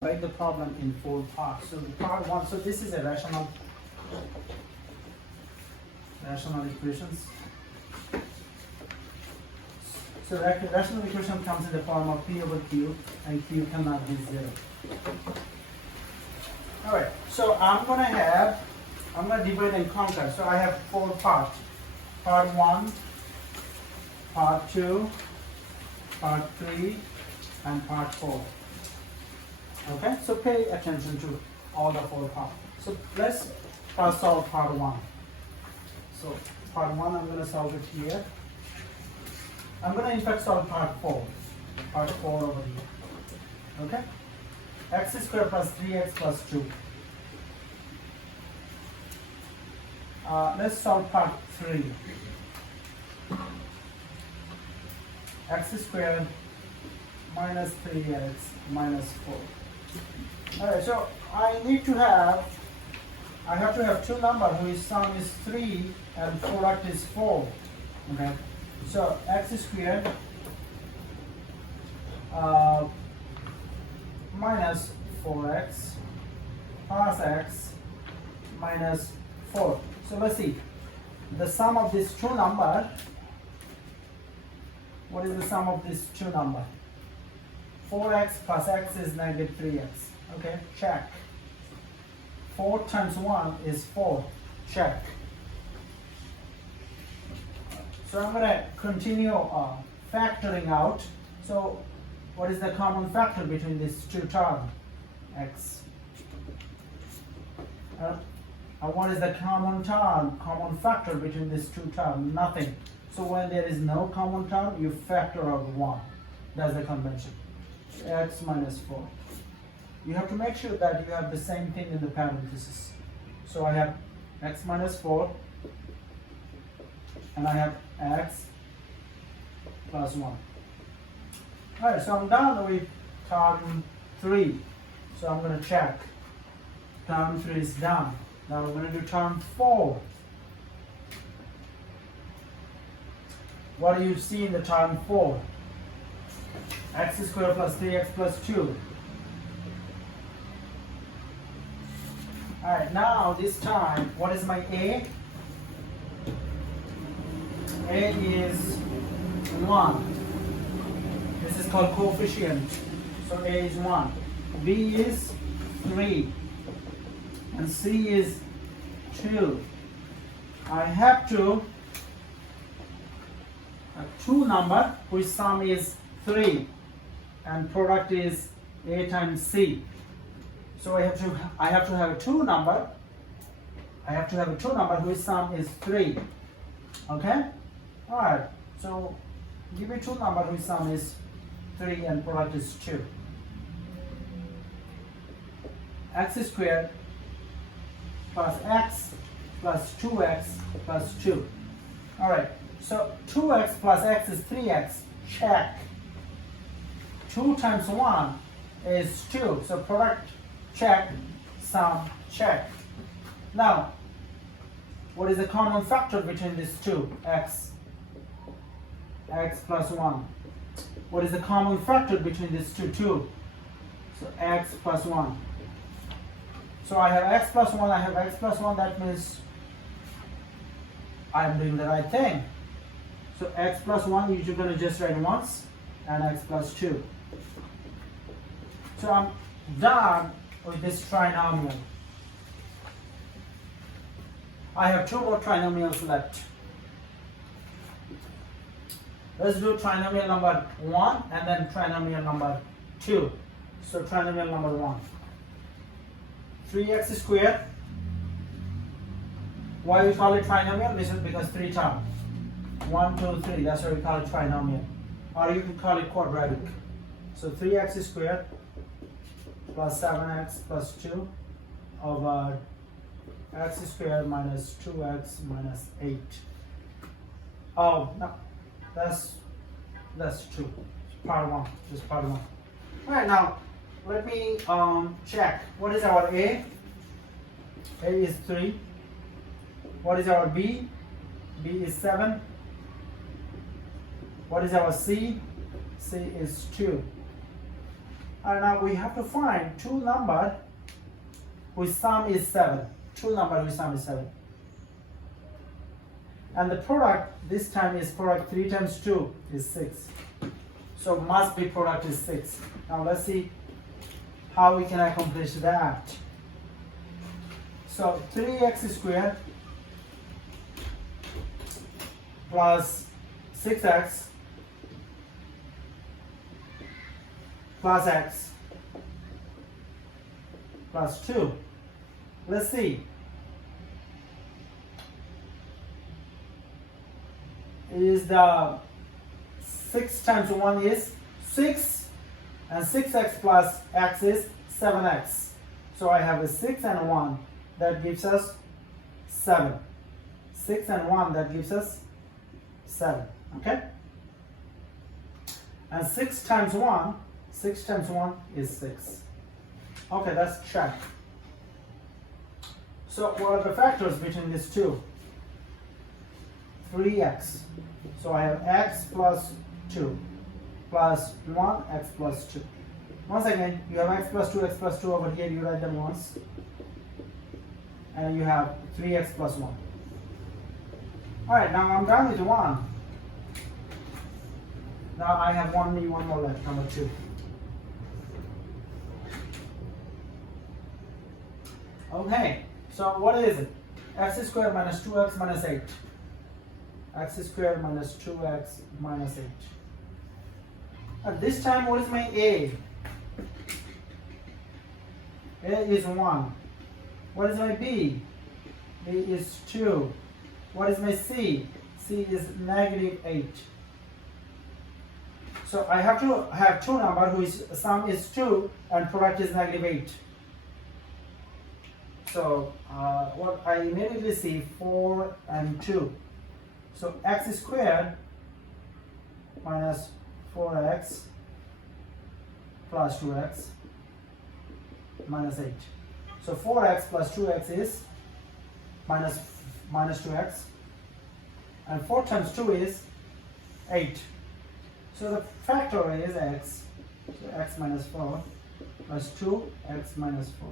Write the problem in 4 parts. So the part 1, so this is a rational equations. So rational equation comes in the form of P over Q, and Q cannot be 0. Alright, so I'm gonna divide and conquer. So I have 4 parts. Part 1, part 2, part 3, and part 4. Okay, so pay attention to all the 4 parts. So let's first solve part 1. So part 1, I'm going to solve it here. I'm going to in fact solve part 4. Part 4 over here. Okay? X squared plus 3x plus 2. Let's solve part 3. X squared minus 3x minus 4. Alright, so I have to have 2 numbers whose sum is 3 and product is 4. Okay, so x squared minus 4x plus x minus 4. So let's see the sum of these 2 numbers. What is the sum of these 2 numbers? 4x plus x is negative 3x. Okay, check. 4 times 1 is 4. Check. So I'm going to continue factoring out. So what is the common factor between these 2 terms? X. And what is the common factor between these 2 terms? Nothing. So when there is no common term, you factor out 1. That's the convention. X minus 4. You have to make sure that you have the same thing in the parentheses. So I have x minus 4 and I have x plus 1. Alright, so I'm done with term 3. So I'm going to check. Term 3 is done. Now we're going to do term 4. What do you see in the term 4? X squared plus 3x plus 2. Alright, now this time, what is my A? A is 1. This is called coefficient. So A is 1. B is 3. And C is 2. I have to have 2 numbers whose sum is 3. And product is A times C. So I have to have a 2 number. I have to have a 2 number whose sum is 3. Okay? Alright. So give me 2 number whose sum is 3 and product is 2. X squared plus x plus 2x plus 2. Alright. So 2x plus x is 3x. Check. 2 times 1 is 2. So product check, sum check. Now, what is the common factor between these 2? X plus 1. What is the common factor between these 2? 2. So x plus 1. So I have x plus 1, I have x plus 1. That means I am doing the right thing. So x plus 1, you're going to just write once, and x plus 2. So I'm done with this trinomial. I have 2 more trinomials left. Let's do trinomial number 1 and then trinomial number 2. So trinomial number 1. 3x squared. Why we call it trinomial? This is because 3 terms. 1, 2, 3. That's why we call it trinomial. Or you can call it quadratic. So 3x squared plus 7x plus 2 over x squared minus 2x minus 8. Oh, no, that's 2. Part 1, just part 1. Alright, now let me check. What is our A? A is 3. What is our B? B is 7. What is our C? C is 2. And now we have to find two numbers whose sum is 7. Two numbers whose sum is 7. And the product this time is product 3 times 2 is 6. So must be product is 6. Now let's see how we can accomplish that. So 3x squared plus 6x plus x plus 2. Let's see. Is the 6 times 1 is 6 and 6x plus x is 7x. So I have a 6 and a 1 that gives us 7. 6 and 1 that gives us 7. Okay? And 6 times 1 is 6. Okay, let's check. So what are the factors between these two? 3x. So I have x plus 2 plus 1, x plus 2. Once again, you have x plus 2 over here, you write them once. And you have 3x plus 1. Alright, now I'm done with 1. Now I have one more left, number 2. Okay, so what is it? X squared minus 2x minus 8. X squared minus 2x minus 8. And this time, what is my a? A is 1. What is my b? B is 2. What is my c? C is negative 8. So I have to have two numbers whose sum is 2 and product is negative 8. So what I immediately see 4 and 2. So x squared minus 4x plus 2x minus 8. So 4x plus 2x is minus 2x. And 4 times 2 is 8. So the factor is x. So x minus 4 plus 2, x minus 4.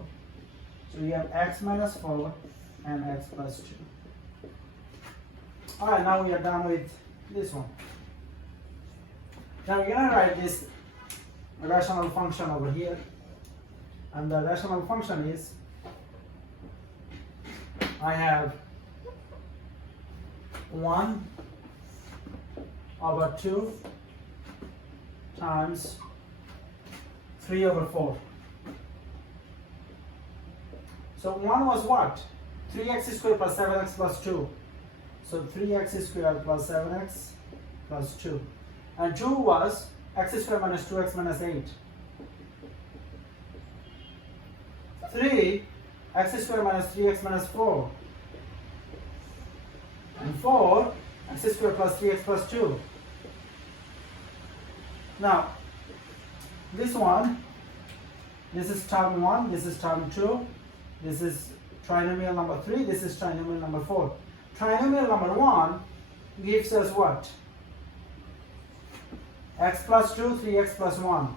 So we have x minus 4 and x plus 2. Alright, now we are done with this one. Now we're going to write this rational function over here. And the rational function is, I have 1 over 2 times 3 over 4. So 1 was what? 3x squared plus 7x plus 2. So 3x squared plus 7x plus 2. And 2 was x squared minus 2x minus 8. 3, x squared minus 3x minus 4. And 4, x squared plus 3x plus 2. Now, this one, this is term 1, this is term 2, this is trinomial number 3, this is trinomial number 4. Trinomial number 1 gives us what? X plus 2, 3x plus 1.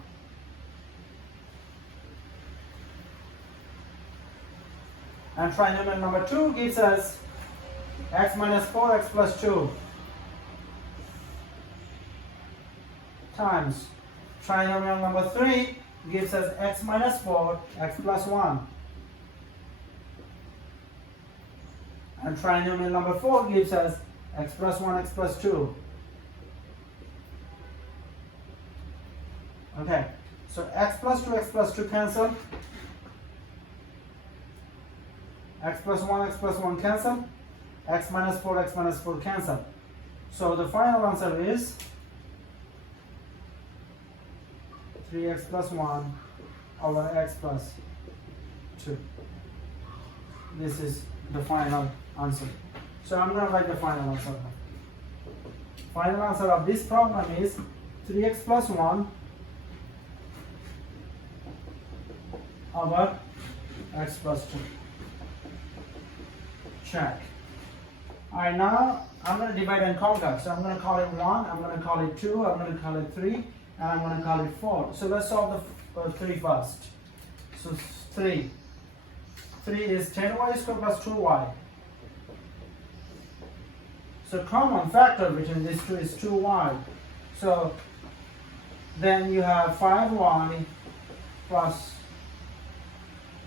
And trinomial number 2 gives us x minus 4x plus 2 times trinomial number 3 gives us x minus 4 x plus 1, and trinomial number 4 gives us x plus 1 x plus 2. Okay, so x plus 2 cancel, x plus 1 cancel, x minus 4 cancel. So the final answer is 3x plus 1 over x plus 2. This is the final answer. So I'm going to write the final answer. Final answer of this problem is 3x plus 1 over x plus 2. Check. Alright, now I'm going to divide and conquer. So I'm going to call it 1, I'm going to call it 2, I'm going to call it 3, and I'm going to call it 4. So let's solve the Put 3 first. So 3. 3 is 10y squared plus 2y. So common factor between these two is 2y. So then you have 5y plus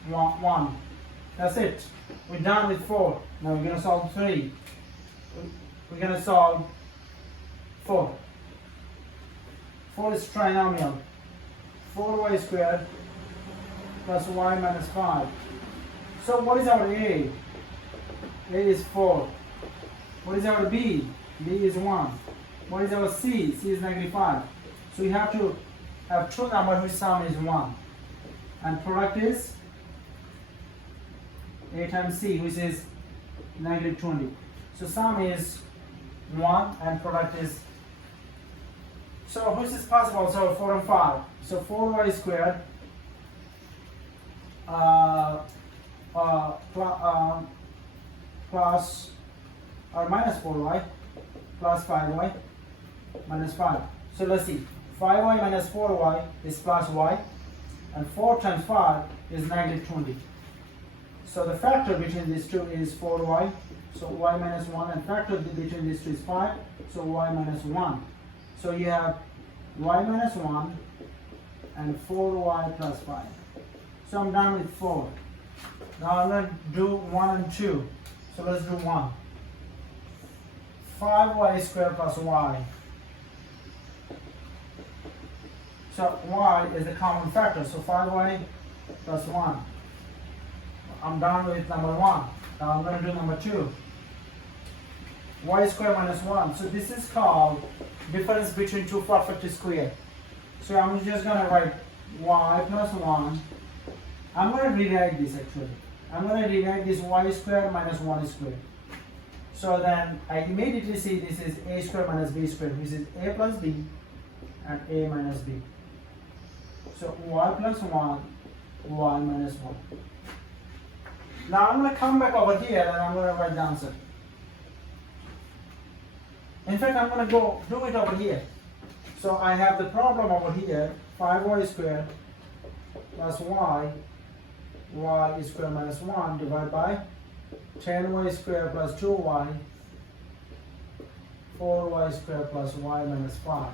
1. That's it. We're done with 4. Now we're going to solve 3. We're going to solve 4. 4 is trinomial. 4y squared plus y minus 5. So what is our a? A is 4. What is our b? B is 1. What is our c? C is negative 5. So we have to have two numbers whose sum is 1. And product is a times c, which is negative 20. So sum is 1 and product is, so which is possible? So 4 and 5. So 4y squared plus or minus 4y plus 5y minus 5. So let's see. 5y minus 4y is plus y, and 4 times 5 is negative 20. So the factor between these two is 4y, so y minus 1, and factor between these two is 5, so y minus 1. So you have y minus 1 and 4y plus 5. So I'm done with 4. Now I'm going to do 1 and 2. So let's do 1. 5y squared plus y. So y is the common factor, so 5y plus 1. I'm done with number 1. Now I'm going to do number 2. Y squared minus 1. So this is called difference between two perfect squares. So I'm just going to write y plus 1. I'm going to rewrite this actually. I'm going to rewrite this y squared minus 1 squared. So then I immediately see this is a squared minus b squared, which is a plus b and a minus b. So y plus 1, y minus 1. Now I'm going to come back over here and I'm going to write the answer. In fact, I'm going to go do it over here. So I have the problem over here, 5y squared plus y squared minus 1 divided by 10y squared plus 2y, 4y squared plus y minus 5.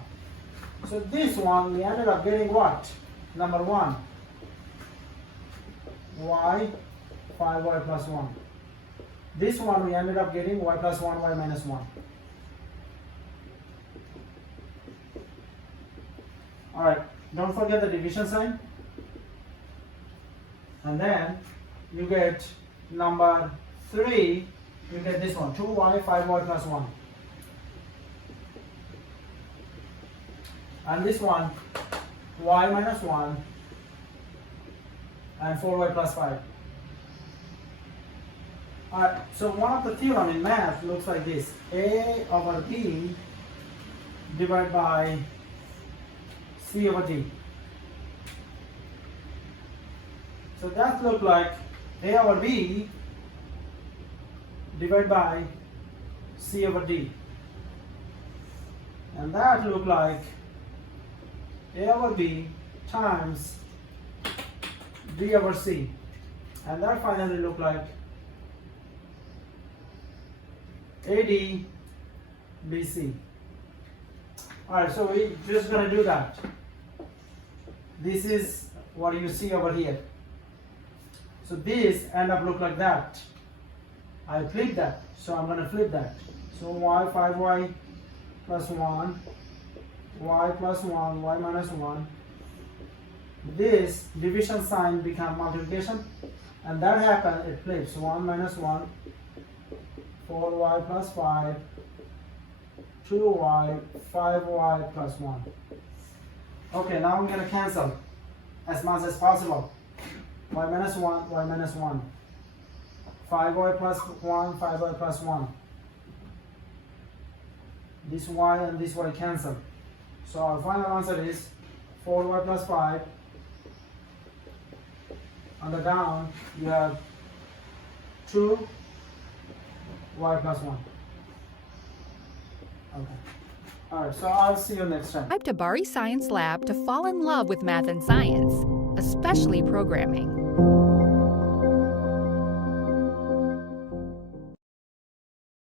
So this one we ended up getting what? Number 1, y 5y plus 1. This one we ended up getting y plus 1, y minus 1. Alright, don't forget the division sign. And then you get number 3, you get this one, 2y 5y plus 1. And this one, y minus 1 and 4y plus 5. Alright, so one of the theorem in math looks like this. A over B divided by C over D. So that look like A over B divided by C over D. And that look like A over B times B over C. And that finally look like AD BC. Alright, so we're just going to do that. This is what you see over here. So this end up look like that. I flip that, so I'm going to flip that. So y 5y plus 1, y plus 1, y minus 1. This division sign become multiplication, and that happens, it flips 1 minus 1, 4y plus 5, 2y, 5y plus 1. Okay, now I'm going to cancel as much as possible. Y minus 1, y minus 1. 5y plus 1, 5y plus 1. This y and this y cancel. So our final answer is 4y plus 5. On the down, you have 2y plus 1. Okay. Alright, so I'll see you next time. Subscribe to Bari Science Lab to fall in love with math and science, especially programming.